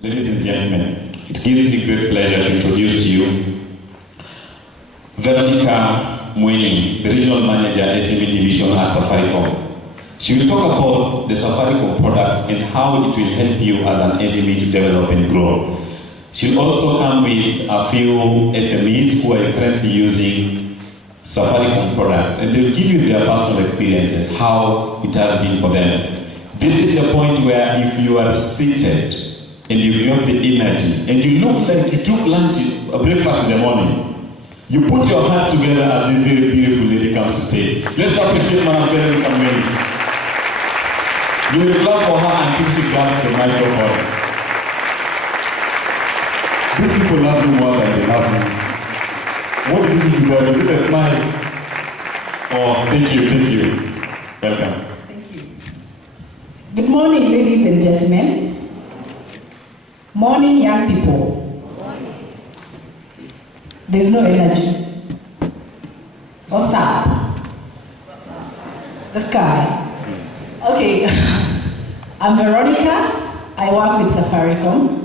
Ladies and gentlemen, it gives me great pleasure to introduce to you Veronica Mueni, the Regional Manager, SME Division at Safaricom. She will talk about the Safaricom products and how it will help you as an SME to develop and grow. She'll also come with a few SMEs who are currently using Safaricom products, and they'll give you their personal experiences, how it has been for them. This is the point where if you are seated and you have the energy and you look like you took lunch or breakfast in the morning, you put your hands together as this very beautiful lady comes to stage. Let's appreciate Madam Veronica Mueni. You will clap for her until she grabs the microphone. These people love you more than they love you. What did you do there? Is it a smile? Oh, thank you. Welcome. Thank you. Good morning, ladies and gentlemen. Morning, young people. Morning. There's no energy. What's up? The sky. Okay. I'm Veronica. I work with Safaricom.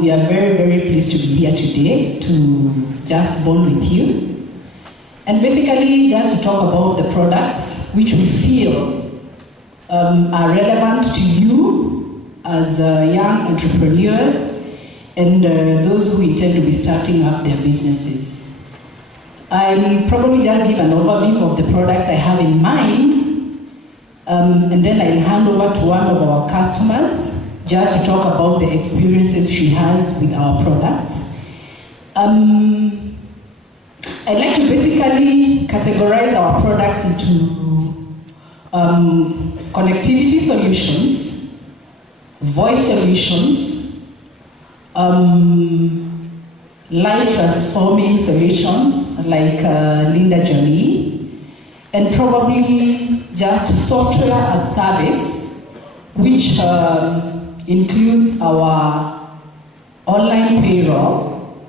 We are very, very pleased to be here today to just bond with you. And basically, just to talk about the products which we feel are relevant to you as young entrepreneurs and those who intend to be starting up their businesses. I'll probably just give an overview of the products I have in mind, and then I'll hand over to one of our customers just to talk about the experiences she has with our products. I'd like to basically categorize our products into connectivity solutions, voice solutions, life transforming solutions like Linda Jolie, and probably just software as service, which includes our online payroll,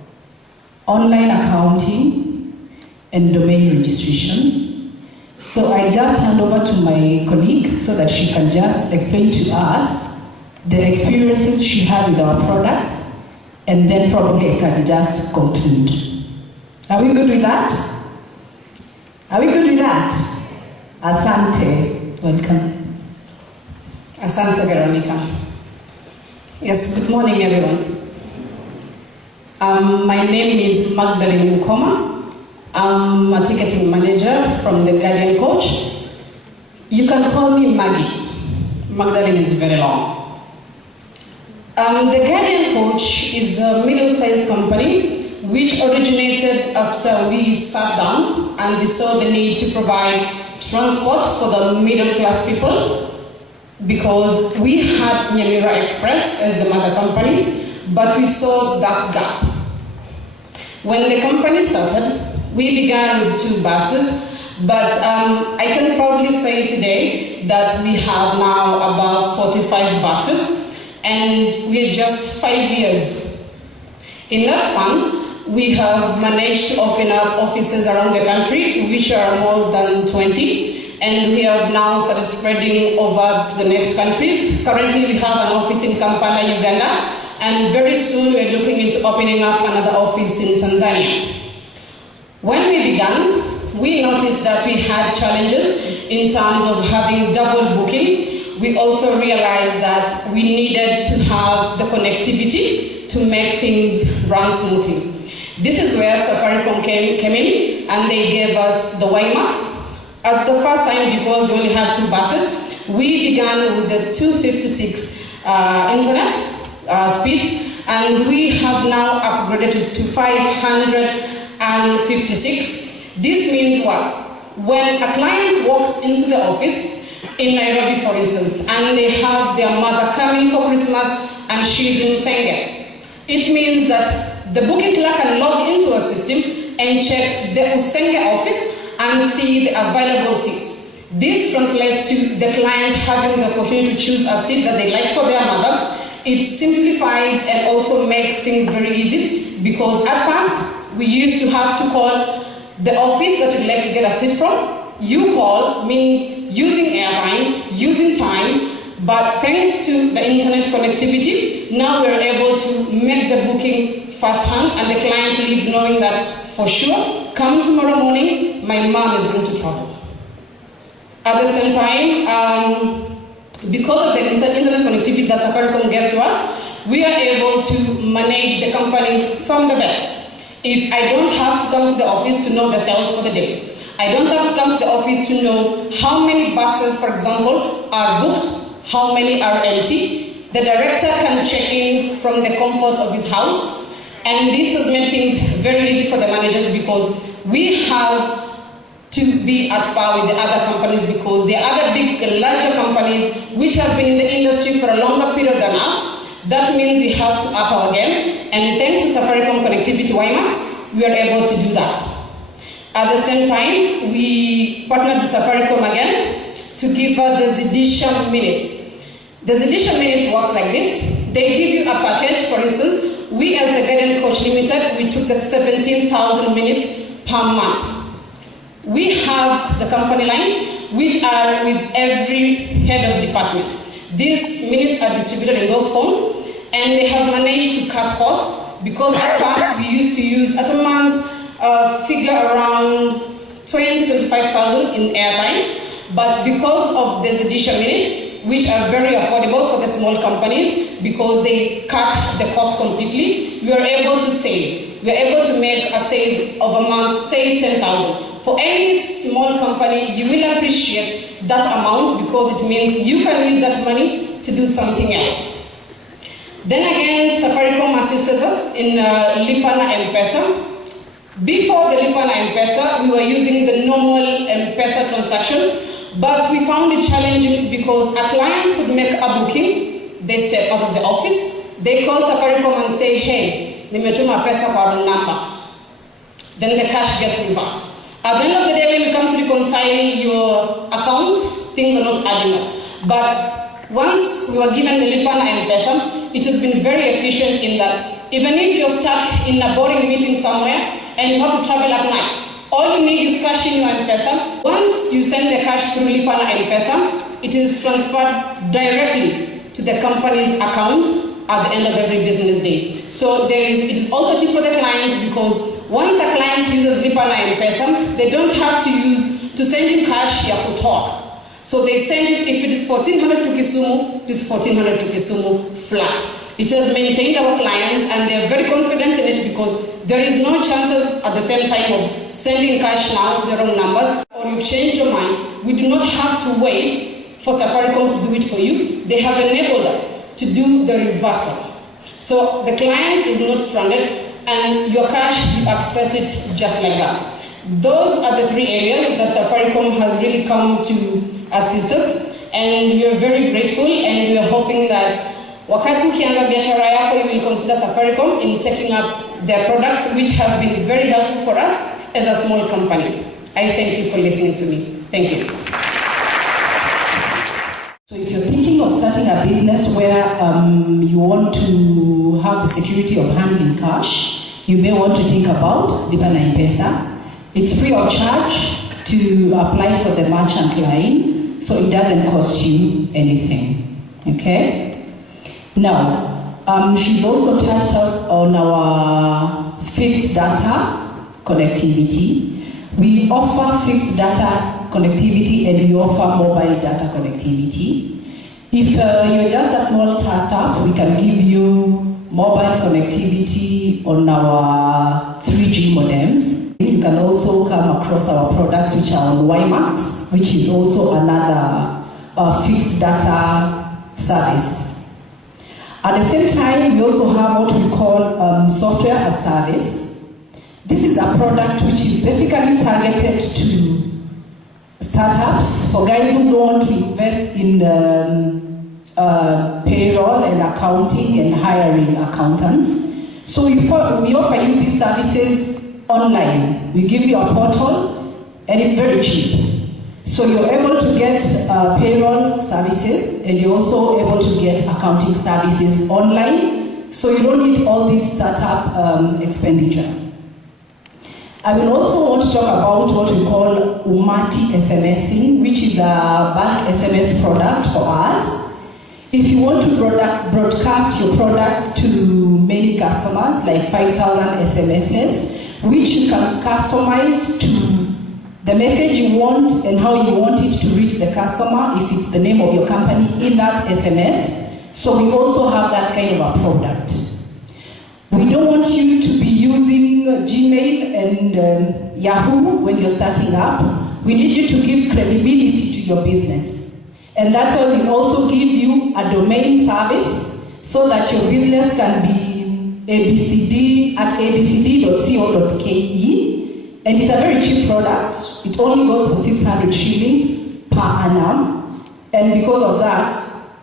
online accounting, and domain registration. So I just hand over to my colleague so that she can just explain to us the experiences she has with our products, and then probably I can just conclude. Are we good with that? Asante. Welcome. Asante, Veronica. Yes, good morning, everyone. My name is Magdalene Mukoma. I'm a ticketing manager from the Guardian Coach. You can call me Maggie. Magdalene is very long. The Guardian Coach is a middle-sized company which originated after we sat down and we saw the need to provide transport for the middle-class people, because we had Nyamira Express as the mother company, but we saw that gap. When the company started, we began with 2 buses, but I can proudly say today that we have now about 45 buses, and we're just 5 years. In that span, we have managed to open up offices around the country, which are more than 20, and we have now started spreading over to the next countries. Currently, we have an office in Kampala, Uganda, and very soon we're looking into opening up another office in Tanzania. When we began, we noticed that we had challenges in terms of having double bookings. We also realized that we needed to have the connectivity to make things run smoothly. This is where Safaricom came in, and they gave us the WiMAX. At the first time, because we only had 2 buses, we began with the 256 internet speeds, and we have now upgraded to 556. This means what? When a client walks into the office in Nairobi, for instance, and they have their mother coming for Christmas and she's in Usenge, it means that the booking clerk can log into a system and check the Usenge office and see the available seats. This translates to the client having the opportunity to choose a seat that they like for their mother. It simplifies and also makes things very easy, because at first we used to have to call the office that you'd like to get a seat from. You call means using airtime, using time, But thanks to the internet connectivity, now we're able to make the booking firsthand, and the client leaves knowing that for sure, come tomorrow morning, my mom is going to travel. At the same time, because of the internet connectivity that Safaricom gave to us, we are able to manage the company from the bed. If I don't have to come to the office to know the sales for the day, I don't have to come to the office to know how many buses, for example, are booked, how many are empty. The director can check in from the comfort of his house, and this has made things very easy for the managers because we have to be at par with the other companies, because the other big, larger companies which have been in the industry for a longer period than us, that means we have to up our game, and thanks to Safaricom Connectivity WiMAX, we are able to do that. At the same time, we partnered with Safaricom again to give us the Zidisha minutes. The Zidisha minutes works like this. They give you a package, for instance, we as the Guardian Coach Limited, we took the 17,000 minutes per month. We have the company lines, which are with every head of department. These minutes are distributed in those phones, and they have managed to cut costs, because in the past we used to use at a month figure around 20,000 to 25,000 in airtime, but because of the Zidisha minutes, which are very affordable for the small companies because they cut the cost completely, we are able to save. We are able to make a save of a month, say 10,000. For any small company, you will appreciate that amount because it means you can use that money to do something else. Then again, Safaricom assisted us in Lipa na M-Pesa. Before the Lipa na M-Pesa, we were using the normal M-Pesa transaction, but we found it challenging because a client could make a booking, they step out of the office, they call Safaricom and say, hey, nimetuma pesa kwa wrong number. Then the cash gets reversed. At the end of the day, when you come to reconcile your accounts, things are not adding up. But once we were given the Lipa na M-Pesa, it has been very efficient in that even if you're stuck in a boring meeting somewhere and you have to travel at night, all you need is cash in your M-Pesa. Once you send the cash through Lipa na M-Pesa, it is transferred directly to the company's account at the end of every business day. So it is also cheap for the clients because once a client uses Lipa na M-Pesa, they don't have to send you cash ya kutoa. So they send you, if it is 1,400 to Kisumu, it is 1,400 to Kisumu flat. It has maintained our clients and they are very confident in it because there is no chances at the same time of sending cash now to the wrong numbers or you've changed your mind. We do not have to wait for Safaricom to do it for you. They have enabled us to do the reversal. So the client is not stranded and your cash, you access it just like that. Those are the three areas that Safaricom has really come to assist us, and we are very grateful, and we are hoping that wakati ukianza biashara yako, you will consider Safaricom in taking up their products, which have been very helpful for us as a small company. I thank you for listening to me. Thank you. So if you're thinking of starting a business where you want to have the security of handling cash, you may want to think about Lipa na M-Pesa. It's free of charge to apply for the merchant line, so it doesn't cost you anything, okay? Now, she's also touched on our fixed data connectivity. We offer fixed data connectivity and we offer mobile data connectivity. If you're just a small startup, we can give you mobile connectivity on our 3G modems. You can also come across our products which are on WiMAX, which is also another fixed data service. At the same time, we also have what we call software as service. This is a product which is basically targeted to startups, for guys who don't want to invest in payroll and accounting and hiring accountants. So we offer you these services online. We give you a portal and it's very cheap. So you're able to get payroll services and you're also able to get accounting services online. So you don't need all this startup expenditure. I will also want to talk about what we call Umati SMSing, which is a bulk SMS product for us. If you want to broadcast your products to many customers, like 5,000 SMSs, which you can customize to the message you want and how you want it to reach the customer, if it's the name of your company in that SMS. So we also have that kind of a product. We don't want you to be using Gmail and Yahoo when you're starting up. We need you to give credibility to your business. And that's why we also give you a domain service so that your business can be abcd@abcd.co.ke. And it's a very cheap product. It only goes for 600 shillings per annum. And because of that,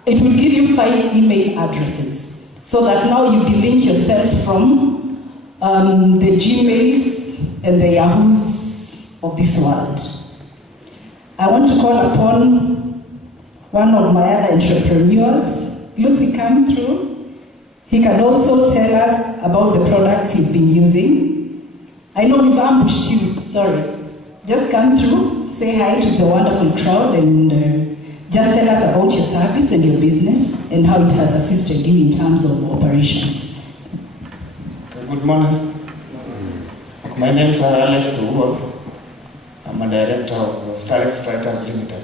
it will give you 5 email addresses. So that now you delink yourself from the Gmails and the Yahoos of this world. I want to call upon one of my other entrepreneurs, Lucy, come through. He can also tell us about the products he's been using. I know we've ambushed you, sorry. Just come through, say hi to the wonderful crowd, and just tell us about your service and your business and how it has assisted you in terms of operations. Good morning. My name is Alex Ugo. I'm a director of Starix Writers Limited.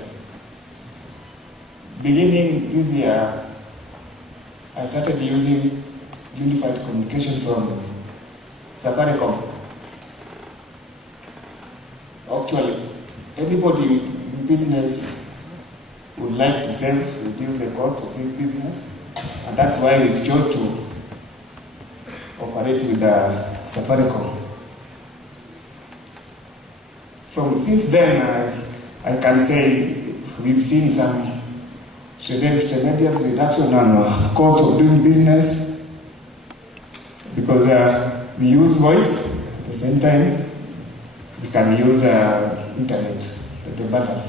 Beginning this year, I started using unified communication from Safaricom. Actually, everybody in business would like to save, reduce the cost of doing business, and that's why we chose to operate with Safaricom. Since then, I can say we've seen some tremendous reduction on cost of doing business because we use voice at the same time. We can use internet, the bundles.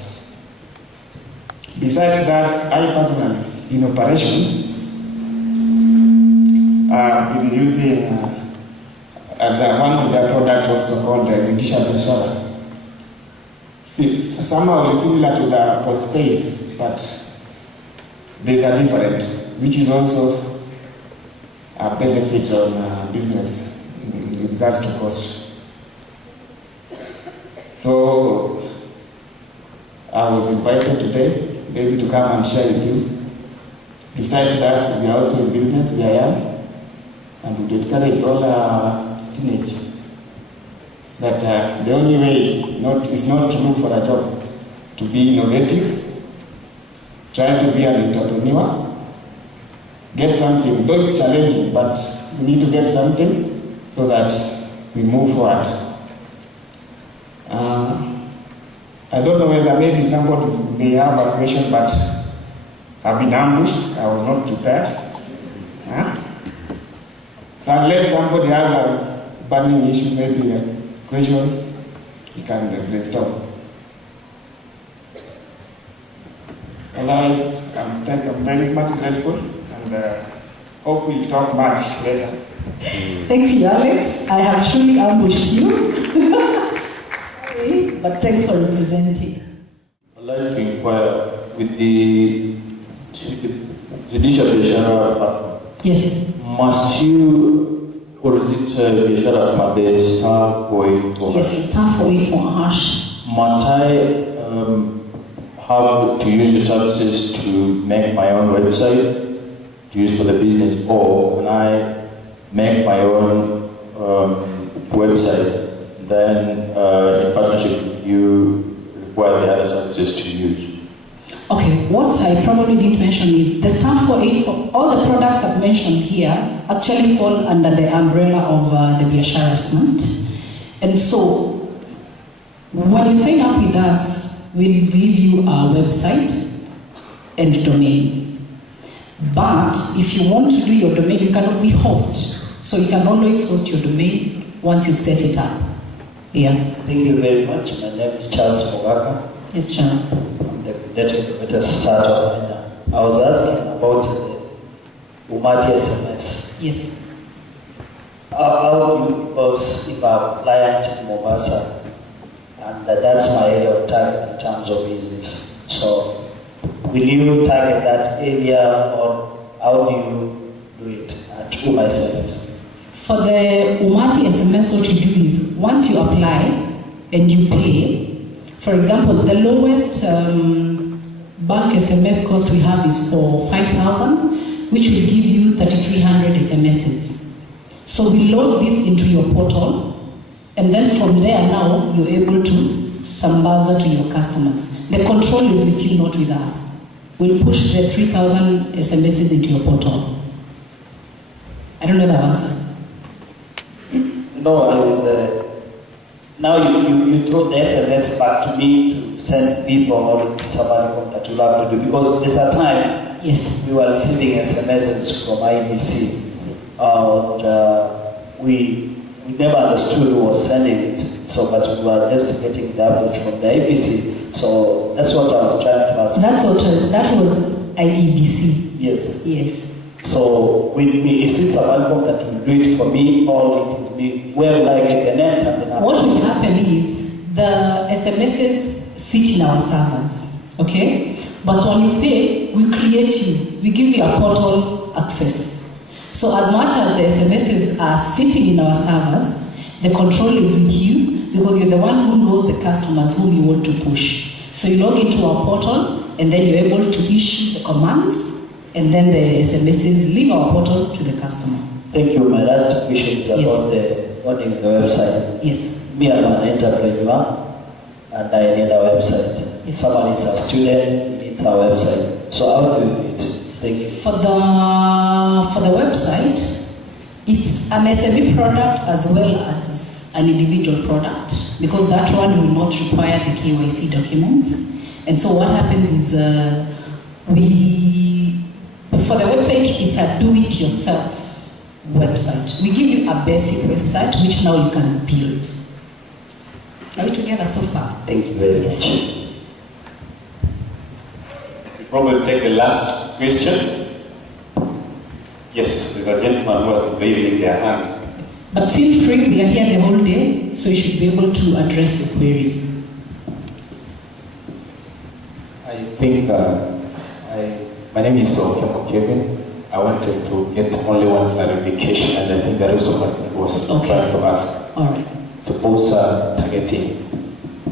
Besides that, I personally, in operation, I've been using one of their products also called the Zidisha Biashara. Somehow similar to the postpaid, but there's a difference, which is also a benefit on business in regards to cost. So I was invited today, maybe to come and share with you. Besides that, we are also in business, we are young, and we encourage all teenage that the only way is not to look for a job, to be innovative, try to be an entrepreneur, get something. Though it's challenging, but we need to get something so that we move forward. I don't know whether maybe somebody may have a question, but I've been ambushed. I was not prepared. So unless somebody has a burning issue, maybe a question, you can brainstorm. Otherwise, I'm very much grateful and hope we'll talk much later. Thank you, Alex. I have truly ambushed you. But thanks for representing. I'd like to inquire with the Judicial Biashara platform. Yes. Must you, or is it Biashara Smart star for it? Yes, it's star for it for hash. Must I have to use your services to make my own website to use for the business, or can I make my own website? Then in partnership with you, require the other services to use. Okay, what I probably didn't mention is the star for it for all the products I've mentioned here actually fall under the umbrella of the Biashara Smart. And so when you sign up with us, we'll give you a website and domain. But if you want to do your domain, you cannot be host. So you can always host your domain once you've set it up. Yeah. Thank you very much. My name is Charles Mogaka. Yes, Charles. I'm the Coordinator Society. I was asking about the Umati SMS. Yes. How do you, because if I'm a client in Mombasa, and that's my area of target in terms of business. So will you target that area, or how do you do it at Umai service? For the Umati SMS, what you do is, once you apply and you pay, for example, the lowest bank SMS cost we have is for 5,000, which will give you 3,300 SMSs. So we load this into your portal, and then from there now, you're able to sambaza to your customers. The control is with you, not with us. We'll push the 3,000 SMSs into your portal. I don't know the answer. No, I was, now you throw the SMS back to me to send people or Safaricom that you have to do, because there's a time yes, we were receiving SMSs from IBC, and we never understood who was sending it, so but we were just getting the updates from the IBC. So that's what I was trying to ask. that was IEBC. Yes. Yes. So with me, is it Safaricom that will do it for me, or it is me? Where will I get the names and the numbers? What will happen is the SMSs sit in our servers, okay? But when you pay, we create you. We give you a portal access. So as much as the SMSs are sitting in our servers, the control is with you, because you're the one who knows the customers whom you want to push. So you log into our portal, and then you're able to issue the commands, and then the SMSs leave our portal to the customer. Thank you. My last question is about the owning the website. Yes. Me, I'm an entrepreneur, and I need a website. If someone is a student, he needs a website. So how do you do it? Thank you. For the website, it's an SME product as well as an individual product, because that one will not require the KYC documents. And so what happens is for the website, it's a do-it-yourself website. We give you a basic website, which now you can build. Are we together so far? Thank you very much. We'll probably take the last question. Yes, there's a gentleman who has been raising their hand. But feel free, we are here the whole day, so you should be able to address your queries. I think my name is Kevin. I wanted to get only one clarification, and I think that is what I was trying to ask. All right. Suppose targeting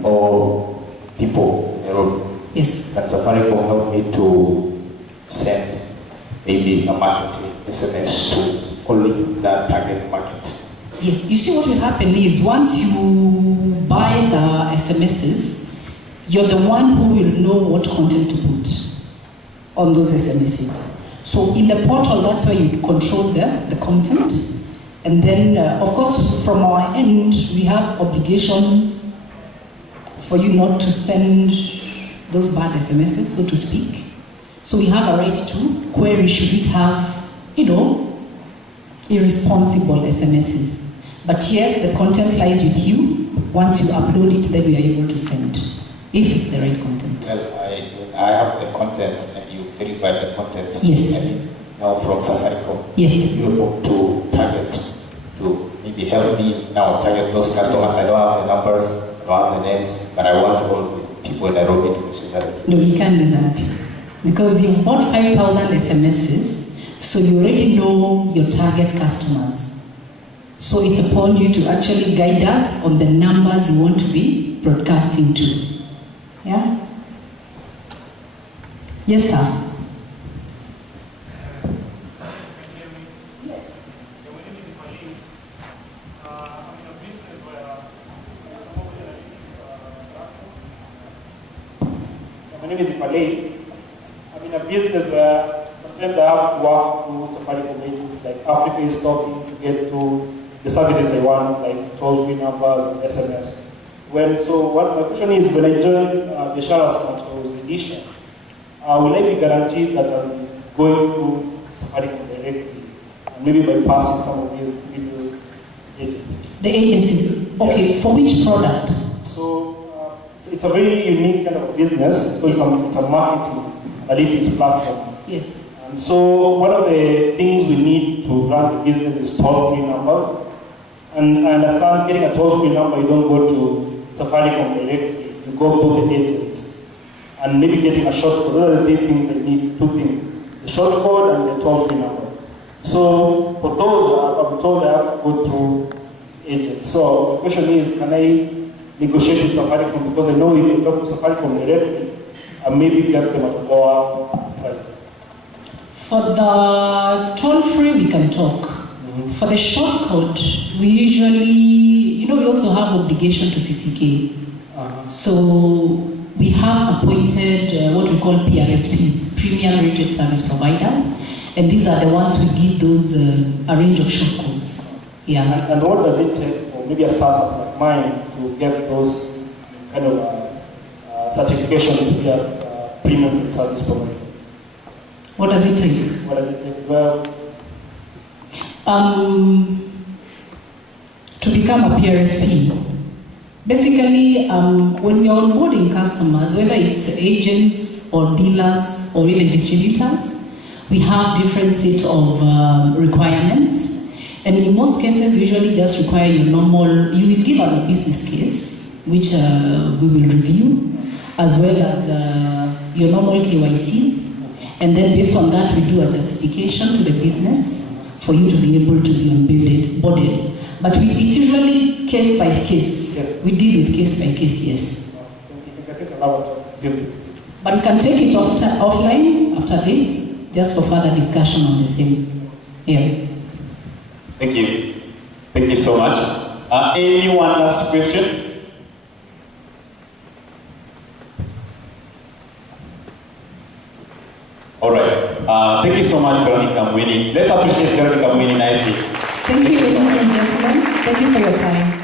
all people in Nairobi. Yes. Can Safaricom help me to send maybe a marketing SMS to only that target market? Yes. You see, what will happen is once you buy the SMSs, you're the one who will know what content to put on those SMSs. So in the portal, that's where you control the content. And then, of course, from our end, we have obligation for you not to send those bad SMSs, so to speak. So we have a right to query, should it have, irresponsible SMSs. But yes, the content lies with you. Once you upload it, then we are able to send, if it's the right content. Well, I have the content, and you verify the content. Yes. I mean, now from Safaricom. Yes. You're able to target, to maybe help me now target those customers. I don't have the numbers, I don't have the names, but I want all the people in Nairobi to see that. No, you can't do that. Because you've bought 5,000 SMSs, so you already know your target customers. So it's upon you to actually guide us on the numbers you want to be broadcasting to. Yeah? Yes, sir. My name is Ipalei. I'm in a business where sometimes I have to work through Safaricom agents, like Africa is talking to get to the services I want, like toll-free numbers and SMS. So what my question is, when I join Biashara Smart or Zidisha, will I be guaranteed that I'm going to Safaricom directly, and maybe bypassing some of these video agents? The agencies. Okay, yes. For which product? So it's a very unique kind of business, because yes, it's a marketing analytics platform. Yes. And so one of the things we need to run the business is toll-free numbers. And I understand getting a toll-free number, you don't go to Safaricom directly, you go through the agents. and maybe getting a short code. Those are the things they need, two things, the short code and the toll-free number. So for those, I'm told I have to go through agents. So the question is, can I negotiate with Safaricom? Because I know if you talk to Safaricom directly, and maybe get them at a lower price. For the toll-free, we can talk. For the short code, we usually, we also have obligation to CCK. So we have appointed what we call PRSPs, Premium Rated Service Providers, and these are the ones who give those a range of short codes. Yeah. And what does it take for maybe a startup like mine to get those kind of certification to be a premium rated service provider? What does it take? What does it take? Well, to become a PRSP. Basically, when we are onboarding customers, whether it's agents or dealers or even distributors, we have different set of requirements. And in most cases, we usually just require your normal, you will give us a business case, which we will review, as well as your normal KYCs. And then based on that, we do a justification to the business for you to be able to be onboarded. But it's usually case by case. Yes. We deal with case by case, yes. But we can take it offline after this, just for further discussion on the same area. Thank you. Thank you so much. Anyone last question? All right. Thank you so much, Veronica Mueni. Let's appreciate Veronica Mueni nicely. Thank you, ladies and gentlemen. Thank you for your time.